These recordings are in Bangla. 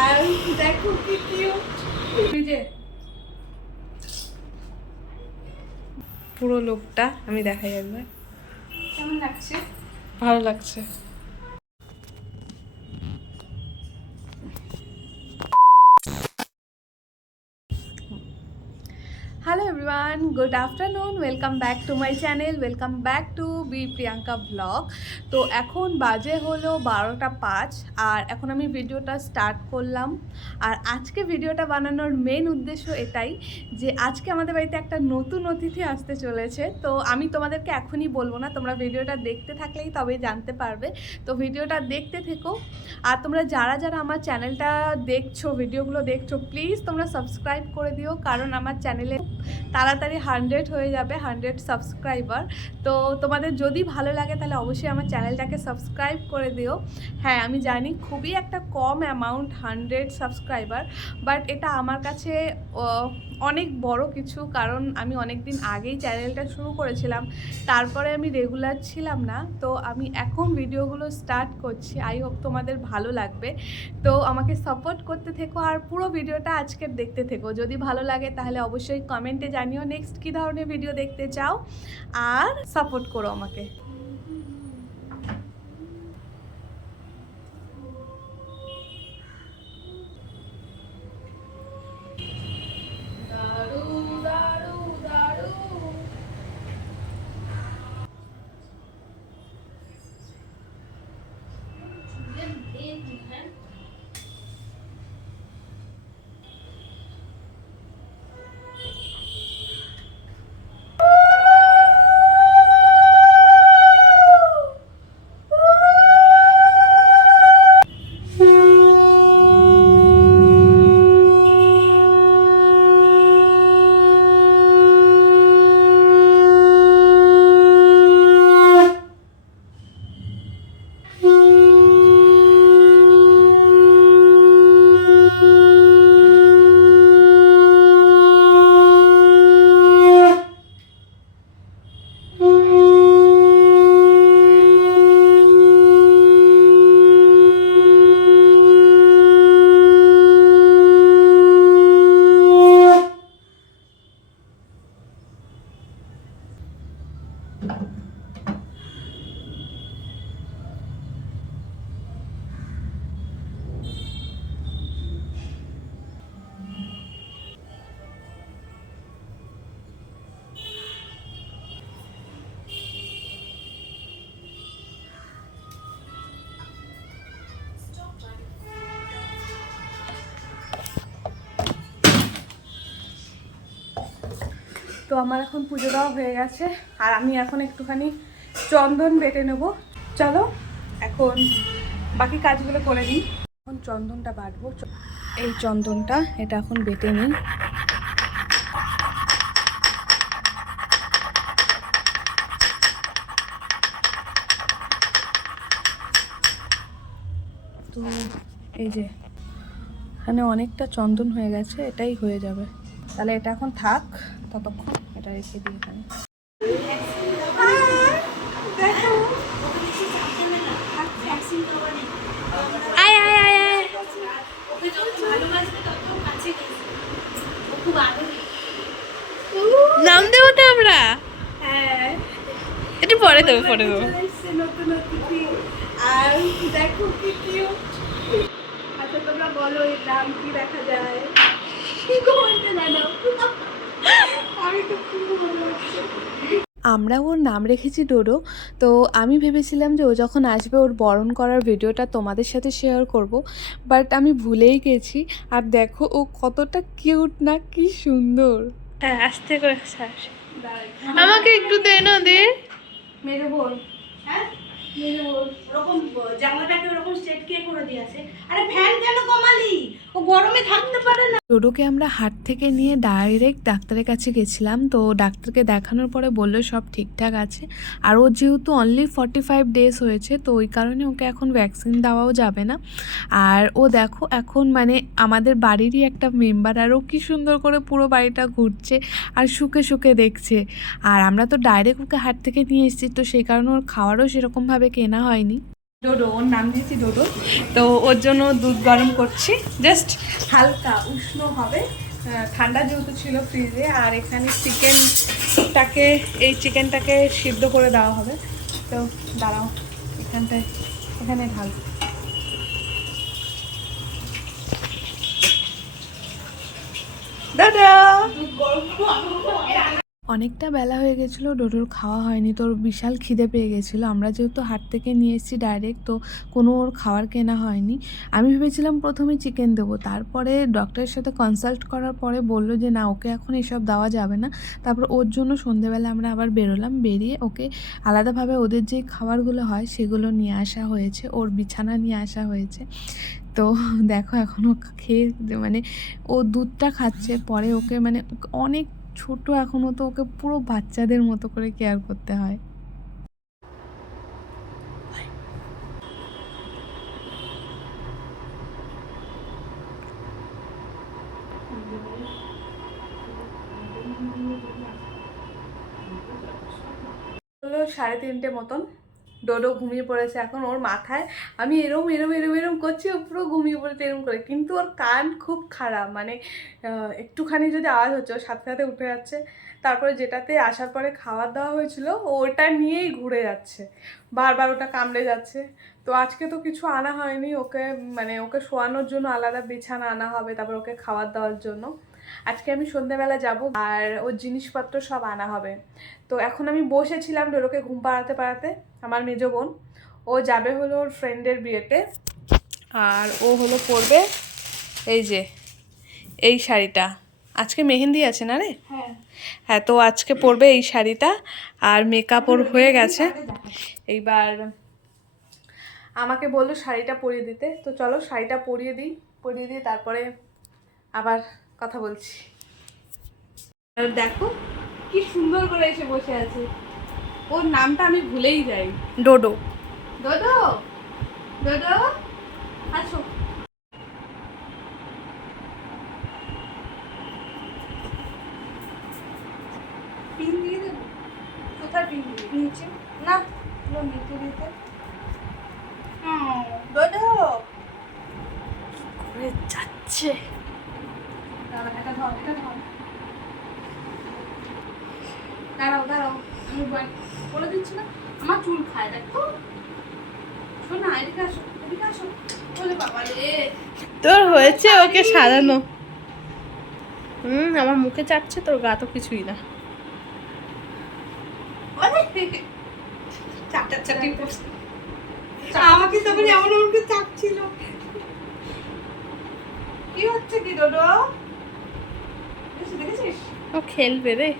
আর দেখো কি কিউট। পুরো লোকটা আমি দেখাই একবার। কেমন লাগছে? ভালো লাগছে। Hello everyone, good afternoon, welcome back to my channel, welcome back to B Priyanka blog. তো এখন বাজে হলো 12টা 5 আর এখন আমি ভিডিওটা স্টার্ট করলাম। আর আজকে ভিডিওটা বানানোর মেন উদ্দেশ্য এটাই যে আজকে আমাদের বাড়িতে একটা নতুন অতিথি আসতে চলেছে। তো আমি তোমাদেরকে এখনই বলবো না, তোমরা ভিডিওটা দেখতে থাকলেই তবেই জানতে পারবে। তো ভিডিওটা দেখতে থেকো। আর তোমরা যারা যারা আমার চ্যানেলটা দেখছো, ভিডিওগুলো দেখছো, প্লিজ তোমরা সাবস্ক্রাইব করে দিও, কারণ আমার চ্যানেলে তাড়াতাড়ি 100 হয়ে যাবে, 100 সাবস্ক্রাইবার। তো তোমাদের যদি ভালো লাগে তাহলে অবশ্যই আমার চ্যানেলটাকে সাবস্ক্রাইব করে দিও। হ্যাঁ, আমি জানি খুবই একটা কম অ্যামাউন্ট 100 সাবস্ক্রাইবার, বাট এটা আমার কাছে অনেক বড় কিছু, কারণ আমি অনেক দিন আগেই চ্যানেলটা শুরু করেছিলাম, তারপরে আমি রেগুলার ছিলাম না। তো আমি এখন ভিডিওগুলো স্টার্ট করছি, আই হোপ তোমাদের ভালো লাগবে। তো আমাকে সাপোর্ট করতে থেকো আর পুরো ভিডিওটা আজকের দেখতে থেকো। যদি ভালো লাগে তাহলে অবশ্যই কমেন্টে জানিও নেক্সট কী ধরনের ভিডিও দেখতে চাও, আর সাপোর্ট করো আমাকে। তো আমার এখন পুজো দেওয়া হয়ে গেছে, আর আমি এখন একটুখানি চন্দন বেটে নেব। চলো এখন বাকি কাজগুলো করে নিই। এখন চন্দনটা বাটবো। এই চন্দনটা এটা এখন বেটে নিই। তো এই যে এখানে অনেকটা চন্দন হয়ে গেছে, এটাই হয়ে যাবে। তাহলে এটা এখন থাক, ততক্ষণ এটা রেখে দিই এখানে। আয় আয় আয় আয়, নাম দেবো তো আমরা। হ্যাঁ, একটু পরে দেবো, পরে দেবো। নতুন অতিথি, আর দেখো কি কিউট। আচ্ছা তোমরা বলো এর নাম কি রাখা যায়? আমি তো খুব ভালো লাগছে। আমরা ওর নাম রেখেছি ডোডো। তো আমি ভেবেছিলাম যে ও যখন আসবে ওর বরণ করার ভিডিওটা তোমাদের সাথে শেয়ার করব, বাট আমি ভুলেই গেছি। আর দেখো ও কতটা কিউট না, কি সুন্দর। হ্যাঁ, আস্তে করে আমাকে একটু দে না, দে। মেরে বল। হ্যাঁ, মেরে বল। ওরকম জামাটাকে ওরকম সেট কে করে দিয়েছে? আরে ফ্যান কেন কমালি? ও গরমে থাকতে পারে না। ডোডোকে আমরা হাট থেকে নিয়ে ডাইরেক্ট ডাক্তারের কাছে গেছিলাম। তো ডাক্তারকে দেখানোর পরে বললো সব ঠিকঠাক আছে। আর ও যেহেতু অনলি 45 ডেজ হয়েছে, তো ওই কারণে ওকে এখন ভ্যাকসিন দেওয়াও যাবে না। আর ও দেখো এখন মানে আমাদের বাড়িরই একটা মেম্বার, আর ও কী সুন্দর করে পুরো বাড়িটা ঘুরছে আর শুকে শুকে দেখছে। আর আমরা তো ডাইরেক্ট ওকে হাট থেকে নিয়ে এসেছি, তো সেই কারণে ওর খাওয়ারও সেরকমভাবে কেনা হয়নি। ডোডো, ওর নাম দিয়েছি ডোডো। তো ওর জন্য দুধ গরম করছি, জাস্ট হালকা উষ্ণ হবে, ঠান্ডা যেহেতু ছিল ফ্রিজে। আর এখানে চিকেনটাকে সিদ্ধ করে দেওয়া হবে। তো দাঁড়াও, এখানে ঢাল। দাদা অনেকটা বেলা হয়ে গেছিলো, ডোডোর খাওয়া হয়নি, তোর বিশাল খিদে পেয়ে গেছিলো। আমরা যেহেতু হাট থেকে নিয়ে এসেছি ডাইরেক্ট, তো কোনো ওর খাবার কেনা হয়নি। আমি ভেবেছিলাম প্রথমে চিকেন দেবো, তারপরে ডক্টরের সাথে কনসাল্ট করার পরে বললো যে না, ওকে এখন এসব দেওয়া যাবে না। তারপর ওর জন্য সন্ধেবেলা আমরা আবার বেরোলাম, বেরিয়ে ওকে আলাদাভাবে ওদের যে খাবারগুলো হয় সেগুলো নিয়ে আসা হয়েছে, ওর বিছানা নিয়ে আসা হয়েছে। তো দেখো এখনও খেয়ে মানে ও দুধটা খাচ্ছে, পরে ওকে মানে অনেক ছোট এখনও, তো ওকে পুরো বাচ্চাদের মতো করে কেয়ার করতে হয়। হলো 3:30 মতন, ডোডো ঘুমিয়ে পড়েছে এখন। ওর মাথায় আমি এরম এরম এরম এরম করছি, ও পুরো ঘুমিয়ে পড়েছে এরম করে। কিন্তু ওর কান খুব খারাপ, মানে একটুখানি যদি আওয়াজ হচ্ছে ওর সাথে সাথে উঠে যাচ্ছে। তারপরে যেটাতে আসার পরে খাবার দেওয়া হয়েছিল ওটা নিয়েই ঘুরে যাচ্ছে, বারবার ওটা কামড়ে যাচ্ছে। তো আজকে তো কিছু আনা হয়নি ওকে, মানে ওকে শোয়ানোর জন্য আলাদা বিছানা আনা হবে, তারপর ওকে খাবার দেওয়ার জন্য আজকে আমি সন্ধ্যাবেলা যাব, আর ওর জিনিসপত্র সব আনা হবে। তো এখন আমি বসেছিলাম ডোডোকে ঘুম পাড়াতে পাড়াতে। আমার মেজো বোন, ও যাবে হলো ওর ফ্রেন্ডের বিয়েতে, আর ও হলো পরবে এই শাড়িটা। আজকে মেহেন্দি আছে না রে? হ্যাঁ, তো আজকে পরবে এই শাড়িটা। আর মেকআপ ওর হয়ে গেছে, এইবার আমাকে বললো শাড়িটা পরিয়ে দিতে। তো চলো শাড়িটা পরিয়ে দিয়ে তারপরে আবার কথা বলছি। আর দেখো কি সুন্দর করে এসে বসে আছে, ওর নামটা আমি ভুলেই যাই। ডোডো, ডোডো, ডোডো, আসো। পিন দিয়ে দেবো? কোথায় পিন দিয়ে? নিচে না, নিচে দিতে। ডোডো ঘুরে যাচ্ছে। এটা ধর, দাঁড়াও আমি বলে দিচ্ছি না, আমার চুল খায় দেখো। শোনা, এদিকে আসো। বলে বাবা রে, তোর হয়েছে ওকে সাজানো। আমার মুখে চাটছে, তোর গা তো কিছুই না। আমাকে তখন এমন আমাকে চাপছিল। কি হচ্ছে কি ডোডো? দেখেছিস ও খেলবে রে।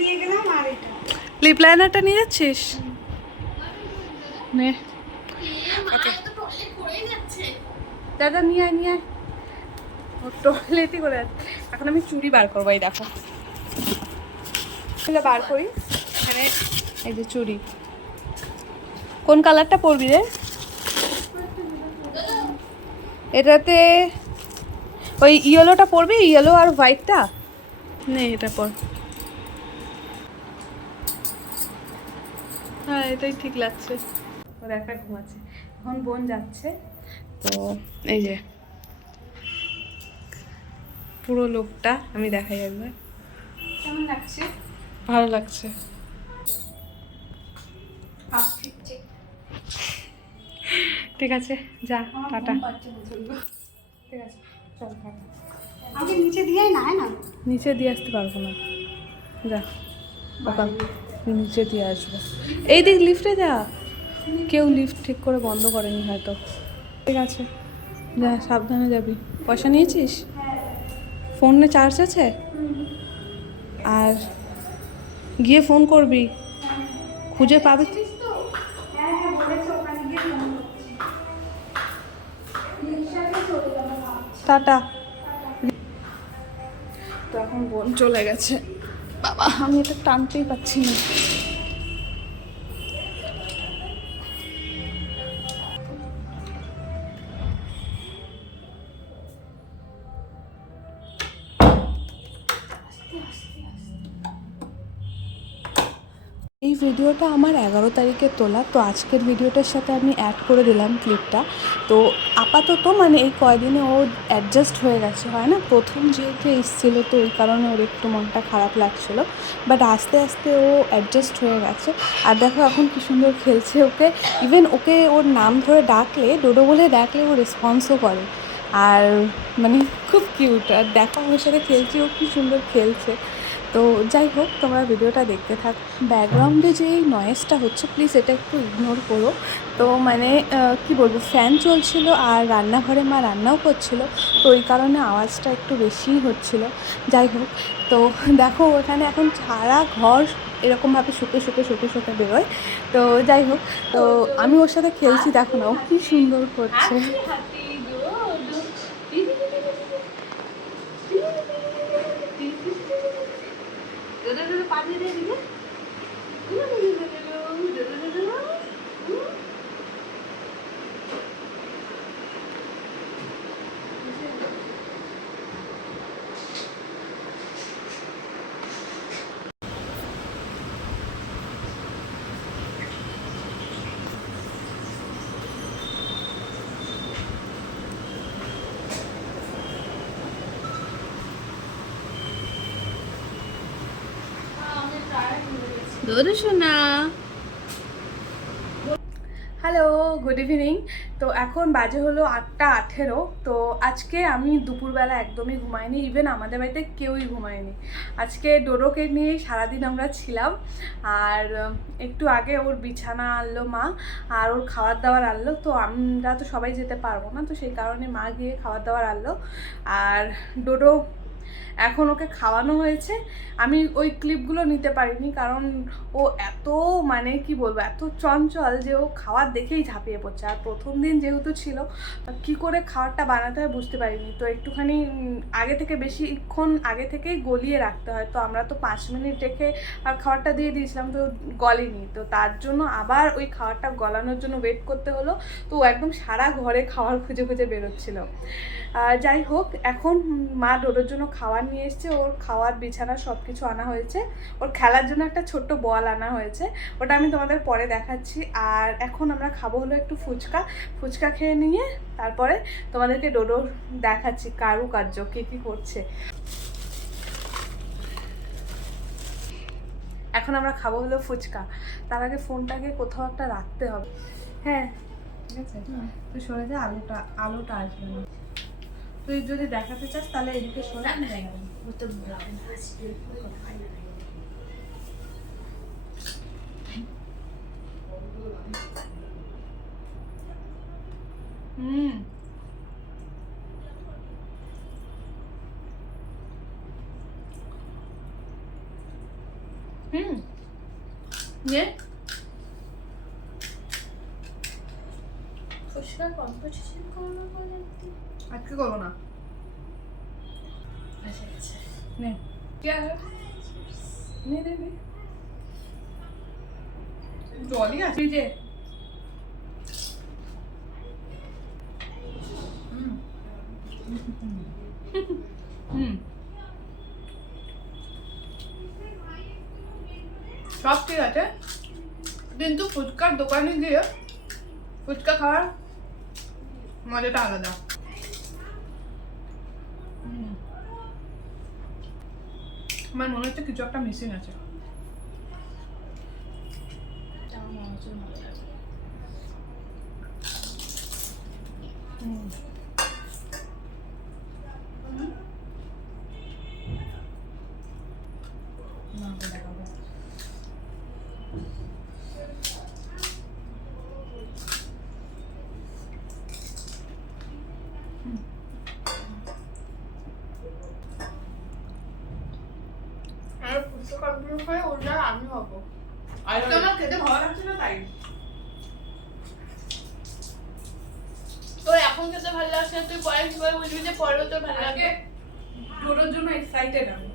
নিয়ে গেলাম, আর এটা লিপ লাইনারটা নিয়ে যাচ্ছিস? নে দাদা নিয়ে আয়, ও টয়লেটই করে যাচ্ছে। এখন আমি চুড়ি বার করবো, এই দেখো বার করি। এখানে এই যে চুড়ি, কোন কালারটা পরবি রে? এটাতে ওই ইয়েলোটা পরবি, ইয়েলো আর হোয়াইটটা নে, এটা পর। হ্যাঁ, এটাই ঠিক লাগছে। ওর একটা ঘুমাচ্ছে, এখন বোন যাচ্ছে। তো এই যে পুরো লোকটা আমি দেখাই একবার, কেমন লাগছে? ভালো লাগছে। ঠিক আছে, যা, টাটা। ঠিক আছে, চল টাটা। আমি নিচে দিয়ে আসতে পারবো না, যা বাবা, নিচে দিয়ে আসবো। এই দিক লিফটে যা, কেউ লিফট ঠিক করে বন্ধ করেনি হয়তো। ঠিক আছে, যা, সাবধানে যাবি। পয়সা নিয়েছিস? ফোনে চার্জ আছে? আর গিয়ে ফোন করবি, খুঁজে পাবি। টাটা। তো এখন বোন চলে গেছে। বাবা, আমি এটা টানতেই পাচ্ছি না। এই ভিডিওটা আমার 11 তারিখে তোলা, তো আজকের ভিডিওটার সাথে আমি অ্যাড করে দিলাম ক্লিপটা। তো আপাতত মানে এই কয়দিনে ও অ্যাডজাস্ট হয়ে গেছে, হয় না, প্রথম যেহেতু এসেছিলো তো ওই কারণে ওর একটু মনটা খারাপ লাগছিলো, বাট আস্তে আস্তে ও অ্যাডজাস্ট হয়ে গেছে। আর দেখো এখন কি সুন্দর খেলছে, ওকে ইভেন ওকে ওর নাম ধরে ডাকলে, ডোডো বলে ডাকলে ও রেসপন্সও করে। আর মানে খুব কিউট। আর দেখো আমার সাথে খেলছে, ও কি সুন্দর খেলছে। তো যাই হোক, তোমরা ভিডিওটা দেখতে থাক। ব্যাকগ্রাউন্ডে যে এই নয়েজটা হচ্ছে প্লিজ এটা একটু ইগনোর করো। তো মানে কি বলবো, ফ্যান চলছিল আর রান্নাঘরে মা রান্নাও করছিল, তো ওই কারণে আওয়াজটা একটু বেশিই হচ্ছিল। যাই হোক, তো দেখো এখানে এখন সারা ঘর এরকমভাবে শুকে শুকে শুকে শুকে বেরোয়। তো যাই হোক, তো আমি ওর সাথে খেলছি, দেখো না ও কী সুন্দর করছে। সোনা, হ্যালো, গুড ইভিনিং। তো এখন বাজে হলো 8:18। তো আজকে আমি দুপুরবেলা একদমই ঘুমাইনি, ইভেন আমাদের বাড়িতে কেউই ঘুমায়নি। আজকে ডোডোকে নিয়েই সারাদিন আমরা ছিলাম। আর একটু আগে ওর বিছানা আনলো মা, আর ওর খাবার দাবার আনলো। তো আমরা তো সবাই যেতে পারবো না, তো সেই কারণে মা গিয়ে খাবার দাবার আনলো। আর ডোডো এখন ওকে খাওয়ানো হয়েছে। আমি ওই ক্লিপগুলো নিতে পারিনি, কারণ ও এত মানে কি বলবো, এত চঞ্চল যে ও খাওয়ার দেখেই ঝাঁপিয়ে পড়ছে। আর প্রথম দিন যেহেতু ছিল, কি করে খাবারটা বানাতে হয় বুঝতে পারিনি। তো একটুখানি আগে থেকে, বেশিক্ষণ আগে থেকেই গলিয়ে রাখতে হয়। তো আমরা তো 5 মিনিট রেখে আর খাবারটা দিয়ে দিয়েছিলাম, তো গলেনি। তো তার জন্য আবার ওই খাবারটা গলানোর জন্য ওয়েট করতে হলো। তো ও একদম সারা ঘরে খাবার খুঁজে খুঁজে বেরোচ্ছিল। যাই হোক, এখন মা ডোডোর জন্য খাবার নিয়ে এসছে। ওর খাওয়ার, বিছানা সব কিছু আনা হয়েছে। ওর খেলার জন্য একটা ছোট্ট বল আনা হয়েছে, ওটা আমি তোমাদের পরে দেখাচ্ছি। আর এখন আমরা খাবো হলো একটু ফুচকা। ফুচকা খেয়ে নিয়ে তারপরে তোমাদেরকে ডোডোর দেখাচ্ছি কারুকার্য কে কী করছে। এখন আমরা খাবো হলো ফুচকা, তার আগে ফোনটাকে কোথাও একটা রাখতে হবে। হ্যাঁ ঠিক আছে, তো সরে যা, আলোটা আসবে না। তুই যদি দেখাতে চাস তাহলে এদিকে সরে, আমি দেখাবো। হুম হুম নিয়ে আজকে করবো না। নে क्या है নে নে নে জলই আছে যে। হুম সব ঠিক আছে, কিন্তু ফুচকার দোকানে গিয়ে ফুচকা খাওয়ার মজাটা আলাদা। আমার মনে হচ্ছে কিছু একটা মিসিং আছে। আমি হবো আমার খেতে ভালো লাগছে না তাই। তোর এখন খেতে ভালো লাগছে, তুই পরে কিভাবে বুঝবি যে পরেও তোর ভালো লাগবে? ডোডোর জন্য এক্সাইটেড আমি।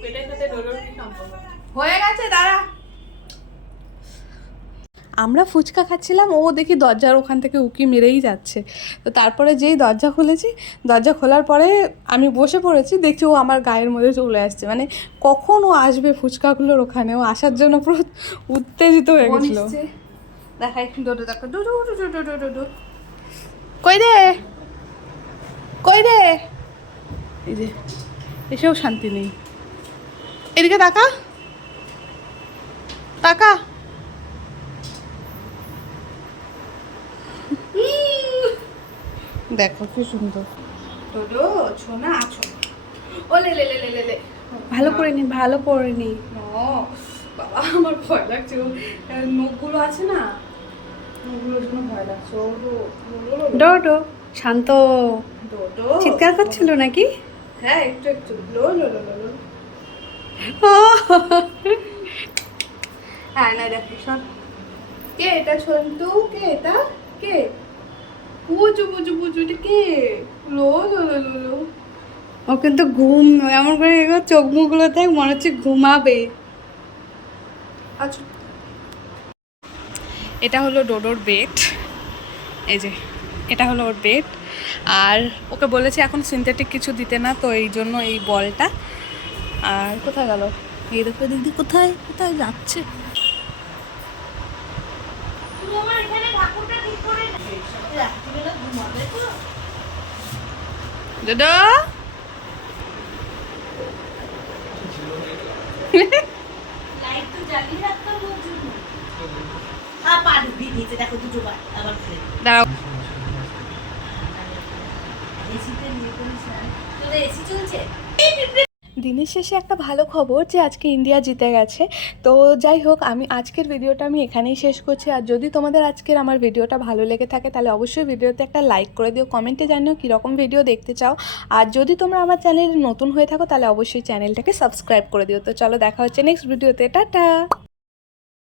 পেটের সাথে ডোডোর কি সম্পর্ক? হয়ে গেছে, দাঁড়া। আমরা ফুচকা খাচ্ছিলাম, ও দেখি দরজার ওখান থেকে উকি মেরেই যাচ্ছে। তো তারপরে যেই দরজা খুলেছি, দরজা খোলার পরে আমি বসে পড়েছি, দেখছি ও আমার গায়ের মধ্যে চলে আসছে। মানে কখন ও আসবে ফুচকাগুলোর ওখানে, ও আসার জন্য পুরো উত্তেজিত হয়ে গেছিল। দেখাই ডোডো, দেখো ডোডো ডোডো ডোডো ডোডো, কই রে কই রে, এই যে এসেও শান্তি নেই। এদিকে তাকা তাকা, দেখো কি সুন্দর। ডোডো ছোনা আছো, ও লে লে লে লে লে লে, ভালো করে নি, ভালো করে নি। ও বাবা, আমার ভয় লাগছে। ও নখগুলো আছে না, নখগুলোর জন্য ভয় লাগছে। ও ডোডো শান্ত, ডোডো চিৎকার করছিল নাকি? হ্যাঁ একটু একটু লো লো লো লো লো। হ্যাঁ না দেখো সব, কে এটা ছন্তু, কে এটা, কে বুঝু বুঝু বুঝু, এটা কে, লো লো লো লো লো। ও কিন্তু ঘুম, এমন করে এগো চোখ মুখগুলো দেখ, মনে হচ্ছে ঘুমাবে। আচ্ছা, এটা হলো ডোডোর বেড, এই যে এটা হলো ওর বেড। আর ওকে বলেছে এখন সিনথেটিক কিছু দিতে না, তো এই জন্য এই বলটা। আর কোথায় গেল, এই দেখো দিদি কোথায় কোথায় যাচ্ছে। ডোডো লাইট তো জ্বালিয়ে রাখতে হবে ওর জন্য। হ্যাঁ, পানি দিয়ে দিয়েছে, দেখো দুটোবার আবার খুলে। দাঁড়াও, এসিতে নিয়ে করিস না। তোদের এসি চলছে? দিনের শেষে একটা ভালো খবর যে আজকে ইন্ডিয়া জিতে গেছে। তো যাই হোক, আমি আজকের ভিডিওটা আমি এখানেই শেষ করছি। আর যদি তোমাদের আজকের আমার ভিডিওটা ভালো লেগে থাকে তাহলে অবশ্যই ভিডিওতে একটা লাইক করে দিও, কমেন্টে জানিও কীরকম ভিডিও দেখতে চাও। আর যদি তোমরা আমার চ্যানেলে নতুন হয়ে থাকো তাহলে অবশ্যই চ্যানেলটাকে সাবস্ক্রাইব করে দিও। তো চলো দেখা হচ্ছে নেক্সট ভিডিওতে, টাটা।